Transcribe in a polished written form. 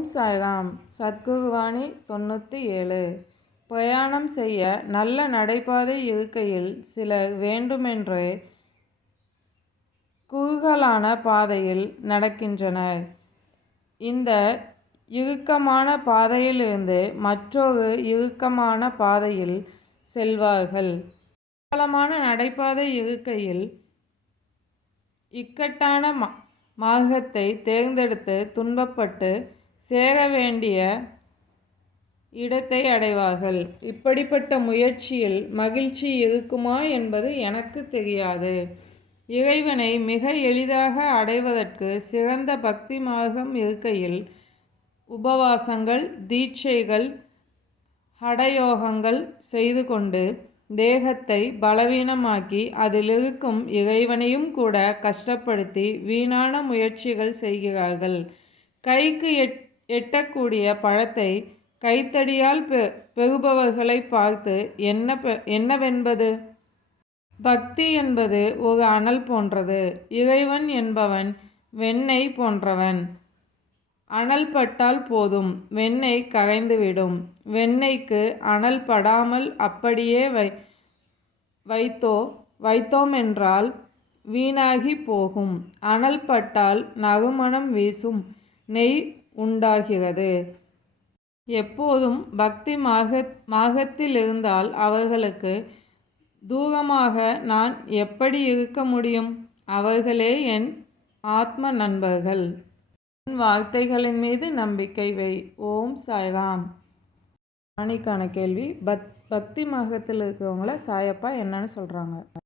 ஓம் சாய்ராம். சத்குருவாணி 97. பிரயாணம் செய்ய நல்ல நடைபாதை இருக்கையில் சிலர் வேண்டுமென்றே குறுகலான பாதையில் நடக்கின்றனர். இந்த இறுக்கமான பாதையிலிருந்து மற்றொரு இறுக்கமான பாதையில் செல்வார்கள். விசாலமான நடைபாதை இருக்கையில் இக்கட்டான மார்க்கத்தை தேர்ந்தெடுத்து துன்பப்பட்டு சேர வேண்டிய இடத்தை அடைவார்கள். இப்படிப்பட்ட முயற்சியில் மகிழ்ச்சி இருக்குமா என்பது எனக்கு தெரியாது. இறைவனை மிக எளிதாக அடைவதற்கு சிறந்த பக்தி மார்க்கம் இருக்கையில் உபவாசங்கள், தீட்சைகள், ஹடயோகங்கள் செய்து கொண்டு தேகத்தை பலவீனமாக்கி அதிலிருக்கும் இறைவனையும் கூட கஷ்டப்படுத்தி வீணான முயற்சிகள் செய்கிறார்கள். கைக்கு எட்டக்கூடிய பழத்தை கைத்தடியால் பெறுபவர்களை பார்த்து என்னவென்பது? பக்தி என்பது ஒரு அனல் போன்றது. இறைவன் என்பவன் வெண்ணெய் போன்றவன். அனல் பட்டால் போதும், வெண்ணெய் கரைந்துவிடும். வெண்ணெய்க்கு அனல் படாமல் அப்படியே வைத்தோமென்றால் வீணாகி போகும். அனல் பட்டால் நறுமணம் வீசும் நெய் உண்டாகிறது. எப்போதும் பக்தி மார்க்கத்தில் இருந்தால் அவர்களுக்கு தூரமாக நான் எப்படி இருக்க முடியும்? அவர்களே என் ஆத்ம நண்பர்கள். என் வார்த்தைகளின் மீது நம்பிக்கை வை. ஓம் சாய்ராம். ராணிக்கான கேள்வி, பக்தி மார்க்கத்தில் இருக்கிறவங்கள சாயப்பா என்னன்னு சொல்கிறாங்க?